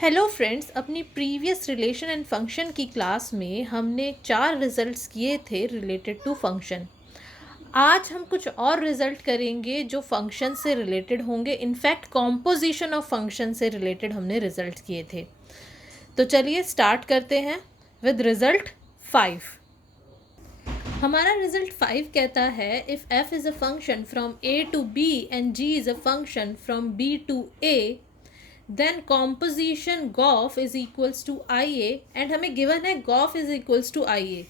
Hello friends, अपनी previous relation and function की class में हमने 4 रिजल्ट्स किए थे रिलेटेड टू फंक्शन। आज हम कुछ और रिजल्ट करेंगे जो फंक्शन से रिलेटेड होंगे। इनफैक्ट कॉम्पोजिशन ऑफ फंक्शन से रिलेटेड हमने रिजल्ट किए थे। तो चलिए स्टार्ट करते हैं विद रिजल्ट 5। हमारा रिजल्ट 5 कहता है if f is a function from a to b and g is a function from b to a, then composition GOF is equals to IA, and हमें given है GOF is equals to IA,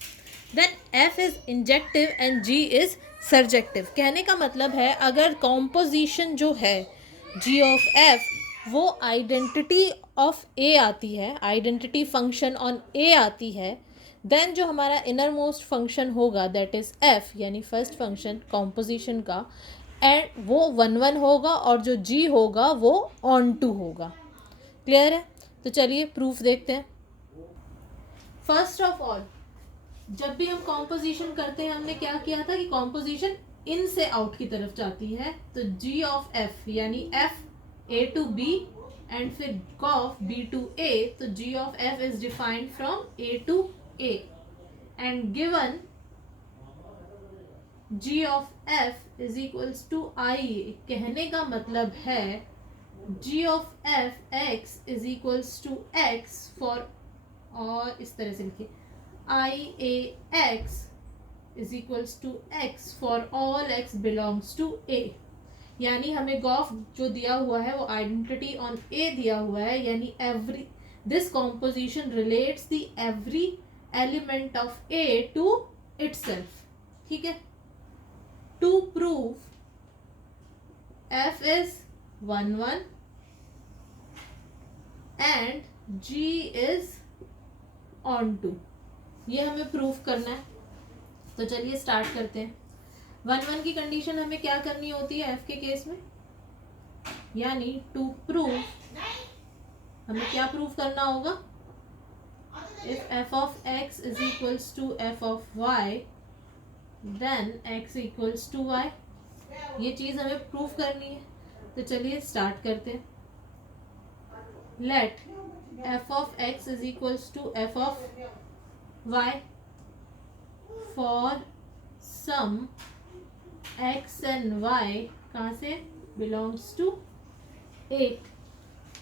then F is injective and G is surjective। कहने का मतलब है अगर composition जो है G of F वो आइडेंटिटी ऑफ A आती है, आइडेंटिटी फंक्शन ऑन A आती है, देन जो हमारा इनर मोस्ट फंक्शन होगा दैट इज़ F यानी फर्स्ट फंक्शन कॉम्पोजिशन का, एंड वो 1 1 होगा और जो G होगा वो ऑन टू होगा। क्लियर है? तो चलिए प्रूफ देखते हैं। फर्स्ट ऑफ ऑल, जब भी हम कॉम्पोजिशन करते हैं हमने क्या किया था कि कॉम्पोजिशन इन से आउट की तरफ जाती है, तो G ऑफ F यानी F A to B and फिर GOF B टू A, तो G of F is defined from A to A and given G of F is equals to I। कहने का मतलब है G of f x is equals to x for, और इस तरह से लिखिए I a x is equals to x for all x belongs to a। यानी हमें गॉफ जो दिया हुआ है वो आइडेंटिटी ऑन a दिया हुआ है, यानी every this composition relates the every element of a to itself. ठीक है, to prove f is 1 1 and G is onto, ये हमें प्रूफ करना है। तो चलिए स्टार्ट करते हैं। 1 1 की कंडीशन हमें क्या करनी होती है F के केस में, यानी टू प्रूव हमें क्या प्रूव करना होगा, if f of x is equals to f of y then x equals to y। ये चीज हमें प्रूव करनी है। तो चलिए स्टार्ट करते हैं। Let f of x is equals to f of y for some x and y कहाँ से belongs to 8।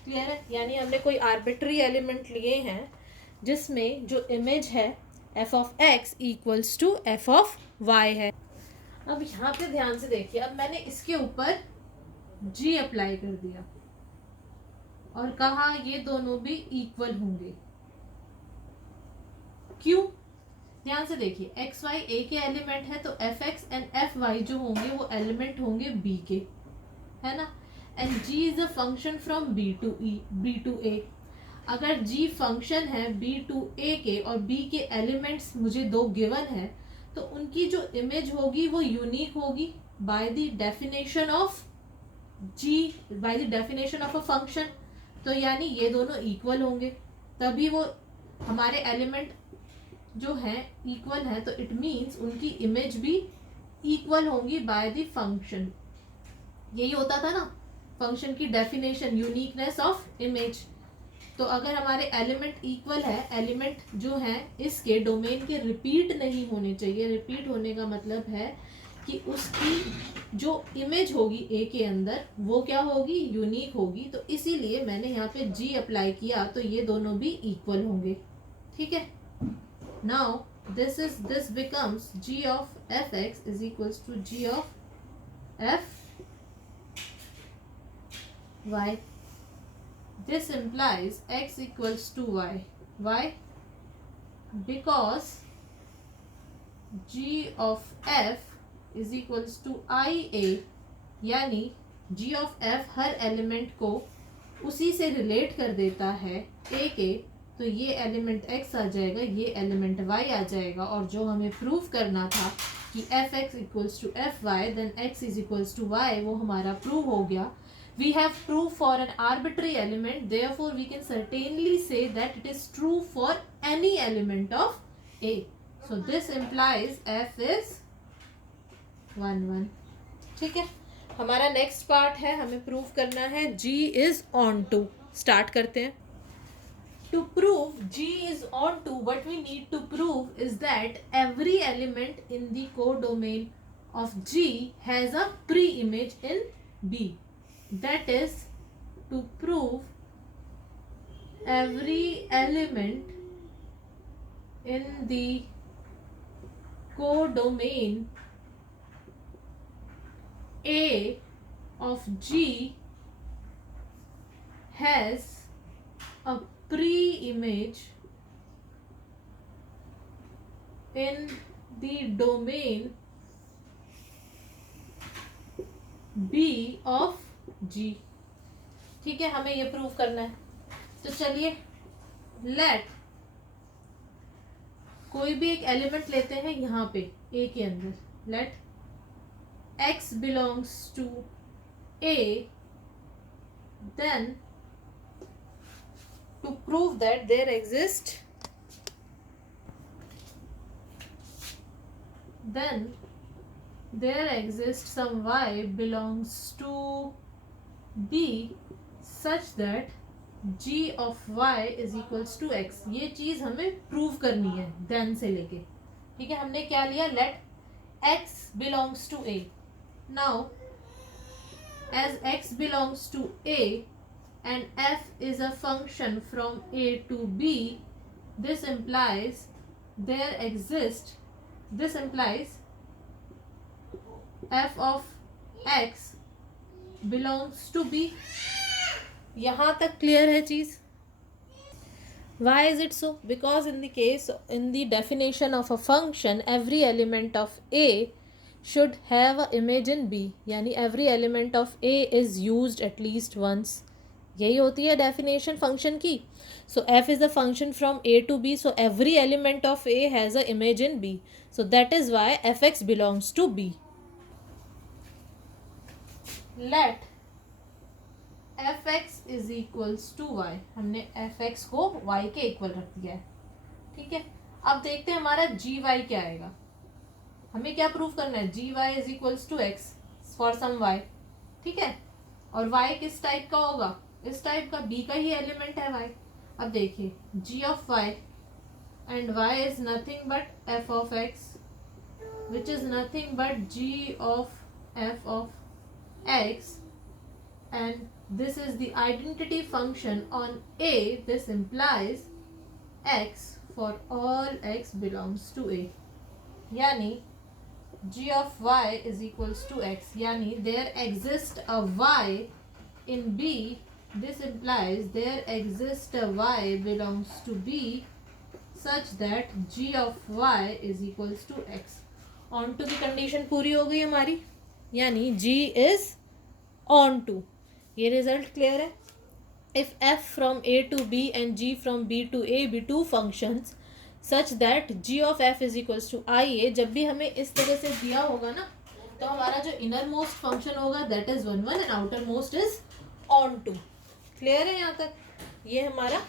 क्लियर है? यानी हमने कोई आर्बिट्री एलिमेंट लिए हैं जिसमें जो इमेज है f of x equals to f of y है। अब यहाँ पे ध्यान से देखिए, अब मैंने इसके ऊपर g अप्लाई कर दिया और कहा ये दोनों भी इक्वल होंगे। क्यों? ध्यान से देखिए, एक्स वाई ए के एलिमेंट है तो F X and F Y जो होंगे वो एलिमेंट होंगे बी के, है ना। And G is a function from B to E, B to A. अगर जी फंक्शन है बी टू ए के और बी के एलिमेंट्स मुझे दो गिवन है, तो उनकी जो इमेज होगी वो यूनिक होगी by the definition of g, by the definition of a function. तो यानी ये दोनों इक्वल होंगे, तभी वो हमारे एलिमेंट जो हैं इक्वल है, तो इट मीन्स उनकी इमेज भी इक्वल होंगी बाय द फंक्शन। यही होता था ना फंक्शन की डेफिनेशन, यूनिकनेस ऑफ इमेज। तो अगर हमारे एलिमेंट इक्वल है, एलिमेंट जो हैं इसके डोमेन के रिपीट नहीं होने चाहिए। रिपीट होने का मतलब है कि उसकी जो इमेज होगी ए के अंदर वो क्या होगी, यूनिक होगी। तो इसीलिए मैंने यहाँ पे जी अप्लाई किया, तो ये दोनों भी इक्वल होंगे। ठीक है, now this becomes g of f x is equals to g of f y. This implies x equals to y. Why? Because g of f is equals to IA, यानी g of f her element को उसी से relate कर देता है a के, तो ये एलिमेंट x आ जाएगा, ये एलिमेंट y आ जाएगा। और जो हमें प्रूव करना था कि f x equals to F y then x is equals to y, वो हमारा प्रूव हो गया। We have proof for an arbitrary element, therefore we can certainly say that it is true for any element of A. So this implies F is 1 1। ठीक है, हमारा next part है, हमें prove करना है G is on to। Start करते हैं। to prove G is onto, what we need to prove is that every element in the codomain of G has a pre-image in B. That is, to prove every element in the codomain A of G has a pre-image in the domain B of G. ठीक है, हमें ये prove करना है. तो चलिए, late कोई भी एक एलिमेंट लेते हैं यहाँ पे A के अंदर. Let X belongs to A, then to prove that there exists some Y belongs to B such that G of Y is equals to X. ये चीज हमें प्रूव करनी है then से लेके. ठीक है, हमने क्या लिया, let X belongs to A. Now as X belongs to A and F is a function from A to B, this implies F of X belongs to B. यहाँ तक क्लियर है चीज. Why is it so? Because in the definition of a function, every element of A should have an image in B. यानी every element of A is used at least once. यही होती है definition function की. So F is a function from A to B. So every element of A has an image in B. So that is why Fx belongs to B. Let Fx is equals to Y. हमने Fx को Y के equal रख दिया है. ठीक है, अब देखते हैं हमारा gy क्या आएगा. हमें क्या प्रूव करना है, gy is equals to x for some y. ठीक है, और y किस टाइप का होगा, इस टाइप का, b का ही एलिमेंट है y. अब देखिए, g of y and y is nothing but f of x, which is nothing but g of f of x, and this is the identity function on A. This implies x for all x belongs to A. यानी g of y is equals to x. यानी there exists a y in B. This implies there exists a y belongs to B such that g of y is equals to x. On to की condition पूरी हो गई हमारी, यानी g is on to. ये result clear है. If f from A to B and g from B to A be two functions such that g of f is equals to IA, जब भी हमें इस तरह से दिया होगा ना, तो हमारा जो इनर मोस्ट फंक्शन होगा that is 1 1 and outer most is on to. Clear है यहाँ तक. ये हमारा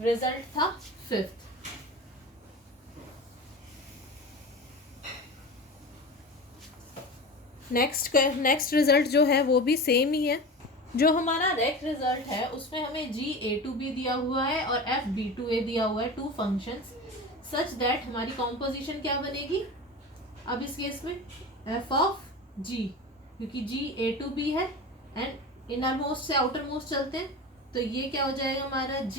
रिजल्ट था 5th. नेक्स्ट रिजल्ट जो है वो भी सेम ही है. जो हमारा रेक्ट रिजल्ट है उसमें हमें g a to b दिया हुआ है और f b to a दिया हुआ है, टू फंक्शंस, सच दैट हमारी कॉम्पोजिशन क्या बनेगी अब इस केस में, f ऑफ g, क्योंकि g a to b है एंड इनर मोस्ट से आउटर मोस्ट चलते हैं, तो ये क्या हो जाएगा हमारा g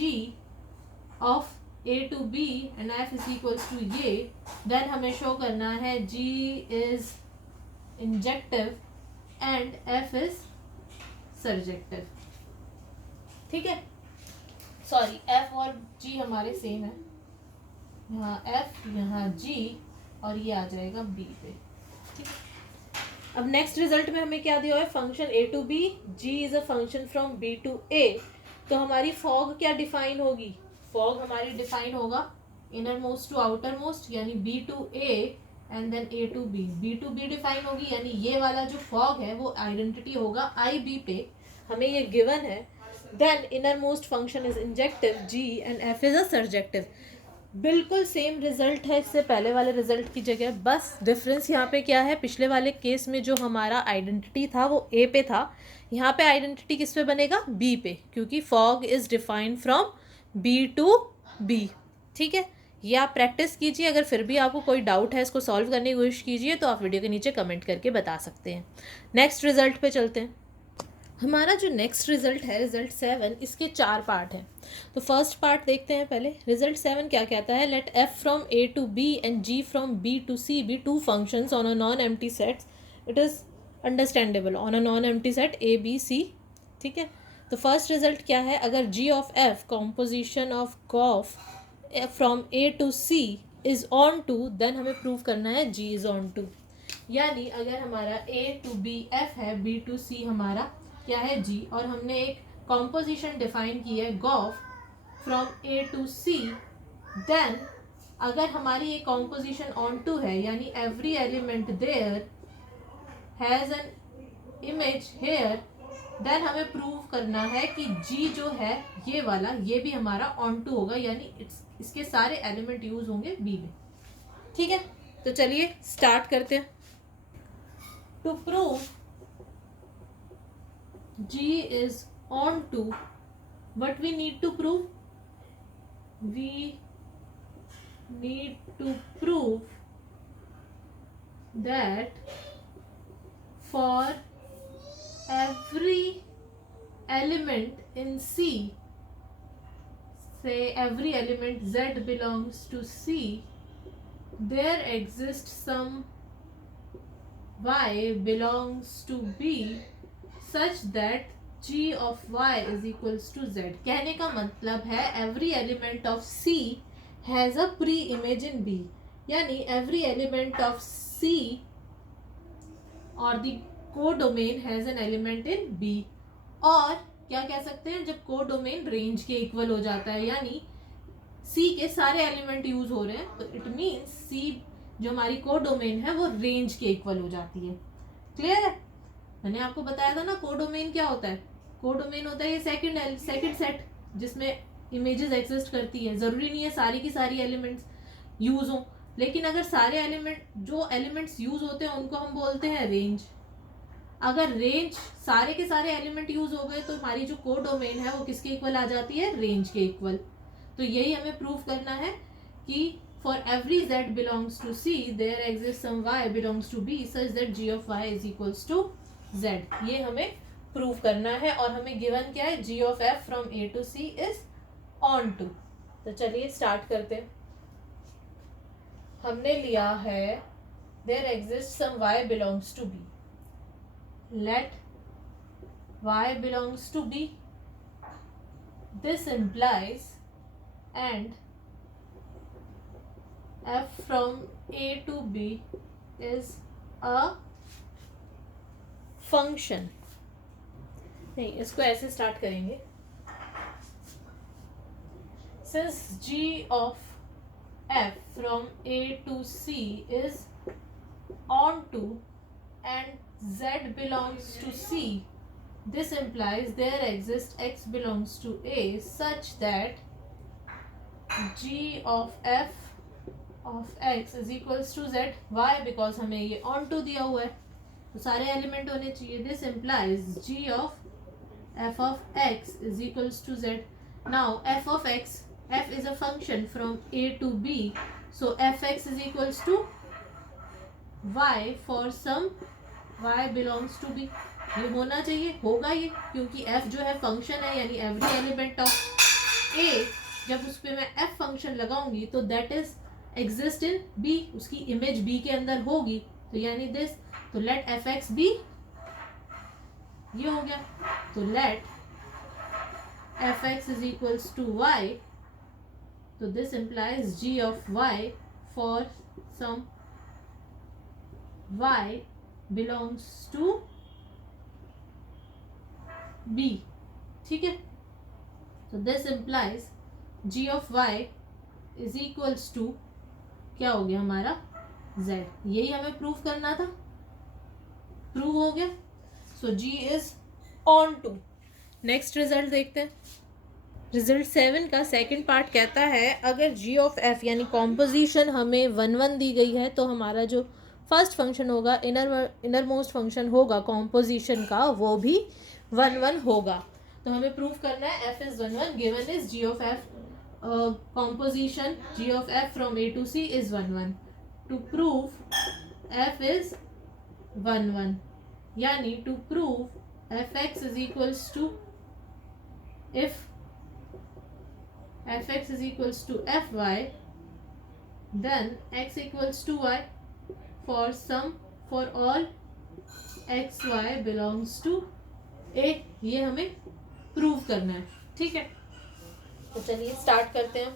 of a to b and f is equals to ये. देन हमें शो करना है g is injective and f is surjective. ठीक है, सॉरी, f और g हमारे सेम है, यहाँ f यहाँ g और ये आ जाएगा b पे. ठीक है, अब नेक्स्ट रिजल्ट में हमें क्या दिया है, function a to b, g is a function from b to a. तो हमारी फॉग क्या डिफाइन होगी, फॉग हमारी डिफाइन होगा innermost to outermost, यानी b to a and then a to b. b to b define होगी, यानी ये वाला जो फॉग है वो आइडेंटिटी होगा IB पे, हमें ये गिवन है. Then innermost function is injective g and f is a surjective. बिल्कुल सेम रिजल्ट है इससे पहले वाले रिजल्ट की जगह, बस डिफरेंस यहाँ पे क्या है, पिछले वाले केस में जो हमारा आइडेंटिटी था वो a पे था, यहाँ पे आइडेंटिटी किस पे बनेगा, b पे, क्योंकि फॉग is defined from B to B. ठीक है, ये आप प्रैक्टिस कीजिए। अगर फिर भी आपको कोई डाउट है, इसको सॉल्व करने की कोशिश कीजिए, तो आप वीडियो के नीचे कमेंट करके बता सकते हैं। नेक्स्ट रिजल्ट पे चलते हैं। हमारा जो नेक्स्ट रिजल्ट है, रिजल्ट 7, इसके 4 पार्ट हैं। तो फर्स्ट पार्ट देखते हैं पहले। रिजल्ट 7 क्या कहता है? Let f from a to b and g from b to c be two functions on a non empty sets. It is understandable, on a non empty set a b c। ठीक है, तो first result क्या है? अगर g of f composition of गॉफ from a to c is onto, then हमें prove करना है g इज़ ऑन टू। यानी अगर हमारा a टू b f है, b टू c हमारा क्या है? g, और हमने एक कॉम्पोजिशन डिफाइन की है गॉफ from a to c, then अगर हमारी ये कॉम्पोजिशन ऑन टू है, यानी every element there has an image here, then हमें प्रूव करना है कि g जो है ये वाला, ये भी हमारा ऑन टू होगा, यानी इसके सारे एलिमेंट यूज होंगे b में। ठीक है, तो चलिए स्टार्ट करते हैं। To prove g is on to, what we need to prove? We need to prove that for every element in C, say every element Z belongs to C, there exists some Y belongs to B such that g of y is equals to z। कहने का मतलब है every element of C has a pre-image in B, यानी every element of C or the codomain has an element in B। और क्या कह सकते हैं? जब कोडोमेन रेंज के इक्वल हो जाता है, यानी C के सारे एलिमेंट यूज हो रहे हैं, तो इट मीन्स C जो हमारी कोडोमेन है वो रेंज के इक्वल हो जाती है। क्लियर है? मैंने आपको बताया था ना कोडोमेन क्या होता है। कोडोमेन होता है ये सेकंड सेट जिसमें इमेजेस एग्जिस्ट करती है। ज़रूरी नहीं है सारी की सारी एलिमेंट्स यूज हो, लेकिन अगर सारे जो एलिमेंट्स यूज होते हैं उनको हम बोलते हैं रेंज। अगर रेंज सारे के सारे एलिमेंट यूज हो गए तो हमारी जो कोडोमेन है वो किसके इक्वल आ जाती है? रेंज के इक्वल। तो यही हमें प्रूव करना है कि for every z belongs to C there exists some y belongs to B such that g of y is equals to z। ये हमें प्रूव करना है, और हमें गिवन क्या है? g of f from a to c is on to। तो चलिए स्टार्ट करते हैं। हमने लिया है there exists some y belongs to B, let y belongs to B, this implies and f from a to b is a function। नहीं, इसको ऐसे स्टार्ट करेंगे। Since g of f from a to c is on to and z belongs to c, this implies there exists x belongs to a such that g of f of x is equals to z। why? because हमें ये on to दिया हुआ है तो सारे element होने चाहिए। this implies g of f of x is equals to z। now f of x, f is a function from a to b, so fx is equals to y for some y belongs to b। ये होना चाहिए, होगा ये, क्योंकि f जो है function है, यानी एवरी एलिमेंट ऑफ a, जब उस पर मैं f फंक्शन लगाऊंगी तो that is exist in b, उसकी इमेज b के अंदर होगी, तो यानी दिस। तो लेट एफ एक्स बी, ये हो गया। तो let F x is equals to Y, तो this implies G of Y for some Y belongs to B. ठीक है, तो this implies G of Y is equals to क्या हो गया हमारा? z। यही हमें प्रूव करना था, प्रूव हो गया। So g is onto. Next result देखते हैं। रिजल्ट 7 का सेकंड पार्ट कहता है अगर g ऑफ f यानी कॉम्पोजिशन हमें 1 1 दी गई है तो हमारा जो फर्स्ट फंक्शन होगा, इनर मोस्ट फंक्शन होगा कॉम्पोजिशन का, वो भी 1 1 होगा। तो हमें प्रूव करना है f is 1 1 given is g of f composition g of f from a to c is 1 1. To prove f is 1 1, यानी to prove fx is equals to, if fx is equals to fy, then x equals to y for all xy belongs to a. ये हमें prove करना है, ठीक है. तो चलिए start करते हैं.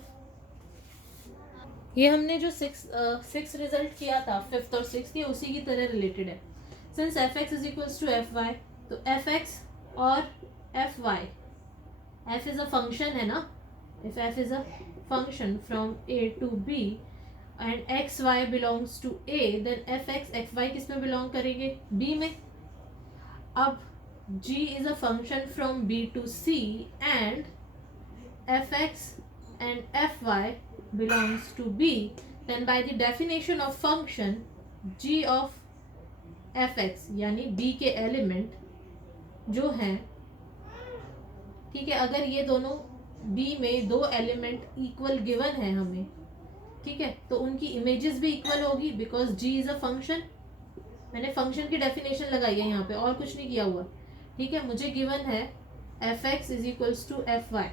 ये हमने जो सिक्स रिजल्ट किया था, फिफ्थ और सिक्स, ये उसी की तरह रिलेटेड है. Since f x is equals to F y, तो एफ एक्स और f y, f is a function है ना. If f is a function from A to B and x Y belongs to A, then f x f y किस में belong करेंगे, B में. अब g is a function from b to c and fx and fy belongs to b, then by the definition of function g of fx यानी b के element जो हैं, ठीक है, अगर ये दोनों b में दो एलिमेंट इक्वल गिवन है हमें, ठीक है, तो उनकी इमेजेस भी इक्वल होगी because g is a function. मैंने फंक्शन की डेफिनेशन लगाई है यहाँ पे और कुछ नहीं किया हुआ, ठीक है. मुझे गिवन है f x is equals to F y,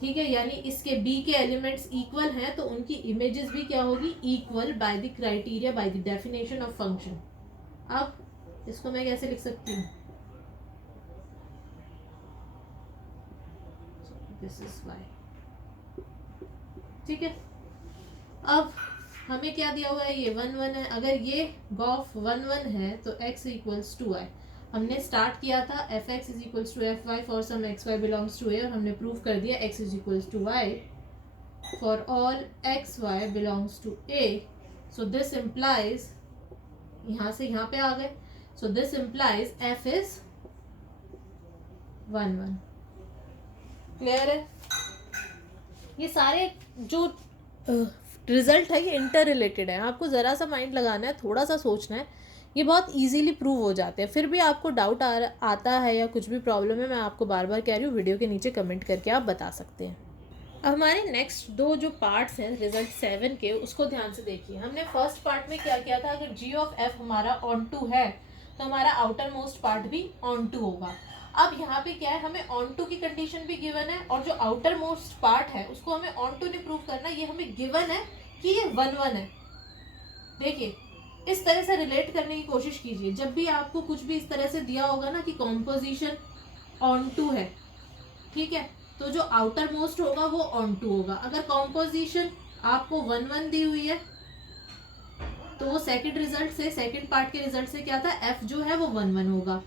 ठीक है, यानी इसके बी के एलिमेंट्स इक्वल हैं तो उनकी इमेजेस भी क्या होगी, equal by the criteria, bye the definition of function. अब इसको मैं कैसे लिख सकती हूँ, दिस इज वाई, ठीक है. अब हमें क्या दिया हुआ है, ये 1 1 है. अगर ये गॉफ 1 1 है तो x इक्वल्स टू वाई. हमने स्टार्ट किया था F x is equals to F Y for some X Y belongs to A, और हमने प्रूव कर दिया x is equals to Y for all X Y belongs to A. So this implies, यहाँ से यहाँ पे आ गए, so this implies f is 1 1. Clear है. ये सारे जो रिजल्ट है ये इंटर रिलेटेड है. आपको ज़रा सा माइंड लगाना है, थोड़ा सा सोचना है, ये बहुत इजीली प्रूव हो जाते हैं. फिर भी आपको डाउट आता है या कुछ भी प्रॉब्लम है, मैं आपको बार बार कह रही हूँ, वीडियो के नीचे कमेंट करके आप बता सकते हैं. अब हमारे नेक्स्ट दो जो पार्ट्स हैं रिजल्ट 7 के, उसको ध्यान से देखिए. हमने फर्स्ट पार्ट में क्या किया था, अगर g ऑफ f हमारा ऑन टू है तो हमारा आउटर मोस्ट पार्ट भी ऑन टू होगा. अब यहाँ पे क्या है, हमें ऑन टू की कंडीशन भी गिवन है और जो आउटर मोस्ट पार्ट है उसको हमें ऑन टू नहीं प्रूव करना, ये हमें गिवन है कि ये 1 1 है. देखिए इस तरह से रिलेट करने की कोशिश कीजिए. जब भी आपको कुछ भी इस तरह से दिया होगा ना कि कॉम्पोजिशन ऑन टू है, ठीक है, तो जो आउटर मोस्ट होगा वो ऑन टू होगा. अगर कॉम्पोजिशन आपको 1 1 दी हुई है तो वो सेकंड रिजल्ट से, सेकंड पार्ट के रिजल्ट से क्या था, f जो है वो 1 1 होगा.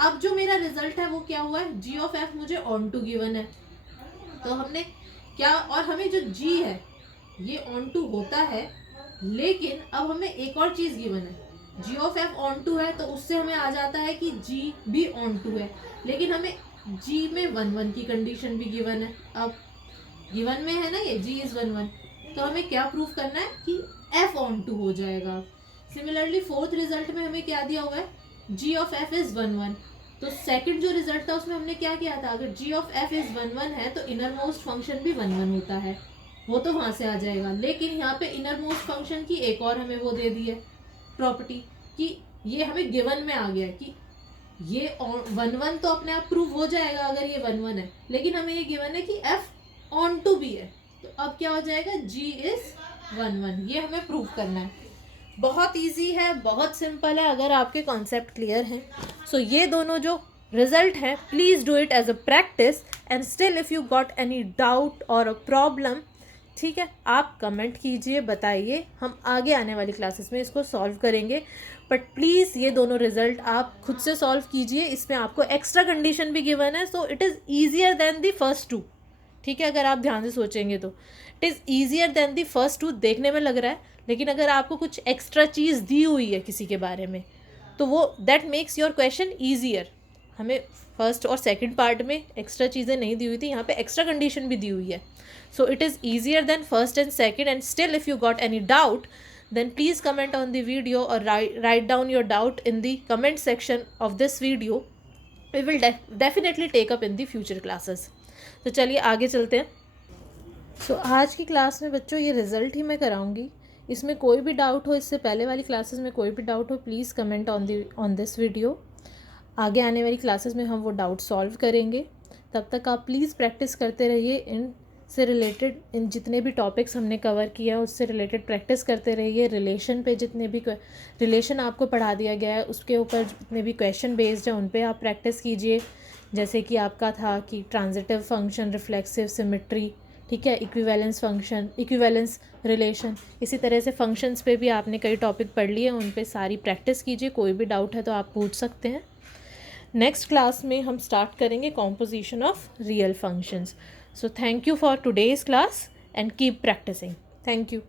अब जो मेरा रिजल्ट है वो क्या हुआ है, g ऑफ f मुझे ऑन टू गिवन है, तो हमने क्या, और हमें जो g है ये ऑन टू होता है, लेकिन अब हमें एक और चीज़ गिवन है, g of f onto है, तो उससे हमें आ जाता है कि g भी ऑन टू है, लेकिन हमें g में 1 1 की कंडीशन भी गिवन है. अब गिवन में है ना ये g इज 1 1, तो हमें क्या प्रूफ करना है कि f ऑन टू हो जाएगा. सिमिलरली फोर्थ रिजल्ट में हमें क्या दिया हुआ है, g ऑफ f इज 1 1, तो सेकंड जो रिजल्ट था उसमें हमने क्या किया था, अगर g ऑफ f इज 1 1 है तो इनर मोस्ट फंक्शन भी 1 1 होता है, वो तो वहाँ से आ जाएगा. लेकिन यहाँ पे इनर मोस्ट फंक्शन की एक और हमें वो दे दी है प्रॉपर्टी कि ये हमें गिवन में आ गया कि ये 1 1 तो अपने आप प्रूव हो जाएगा अगर ये 1 1 है, लेकिन हमें ये गिवन है कि f ऑन टू भी है, तो अब क्या हो जाएगा, g इज 1 1. ये हमें प्रूव करना है. बहुत इजी है, बहुत सिंपल है अगर आपके कॉन्सेप्ट क्लियर हैं. सो ये दोनों जो रिजल्ट हैं, please do it as a practice, and still if you got any doubt or a problem, ठीक है, आप कमेंट कीजिए, बताइए, हम आगे आने वाली क्लासेस में इसको सॉल्व करेंगे. बट प्लीज़ ये दोनों रिजल्ट आप खुद से सॉल्व कीजिए. इसमें आपको एक्स्ट्रा कंडीशन भी गिवन है, so it is easier than the first two. ठीक है, अगर आप ध्यान से सोचेंगे तो it is easier than the first two देखने में लग रहा है, लेकिन अगर आपको कुछ एक्स्ट्रा चीज़ दी हुई है किसी के बारे में तो वो that makes your question easier. हमें फर्स्ट और सेकंड पार्ट में एक्स्ट्रा चीज़ें नहीं दी हुई थी, यहाँ पे एक्स्ट्रा कंडीशन भी दी हुई है. So it is easier than first and second, and still if you got any doubt, then please comment on the video or write down your doubt in the comment section of this video. We will definitely take up in the future classes. तो चलिए आगे चलते हैं. सो आज की class में बच्चों ये रिज़ल्ट ही मैं कराऊंगी। इसमें कोई भी डाउट हो, इससे पहले वाली क्लासेस में कोई भी डाउट हो, please comment on this video. आगे आने वाली क्लासेस में हम वो डाउट सॉल्व करेंगे। तब तक आप प्लीज़ प्रैक्टिस करते रहिए। इन से रिलेटेड इन जितने भी टॉपिक्स हमने कवर किया उससे रिलेटेड प्रैक्टिस करते रहिए। रिलेशन पे जितने भी रिलेशन आपको पढ़ा दिया गया है उसके ऊपर जितने भी क्वेश्चन बेस्ड हैं उन पे आप प्रैक्टिस कीजिए। जैसे कि आपका था कि ट्रांजिटिव फंक्शन, रिफ्लेक्सिव, सिमेट्री, ठीक है, इक्विवेलेंस फंक्शन, इक्विवेलेंस रिलेशन, इसी तरह से फंक्शंस पे भी आपने कई टॉपिक पढ़ लिए, उन पे सारी प्रैक्टिस कीजिए। कोई भी डाउट है तो आप पूछ सकते हैं। नेक्स्ट क्लास में हम स्टार्ट करेंगे composition of real functions. So thank you for today's class and keep practising. Thank you.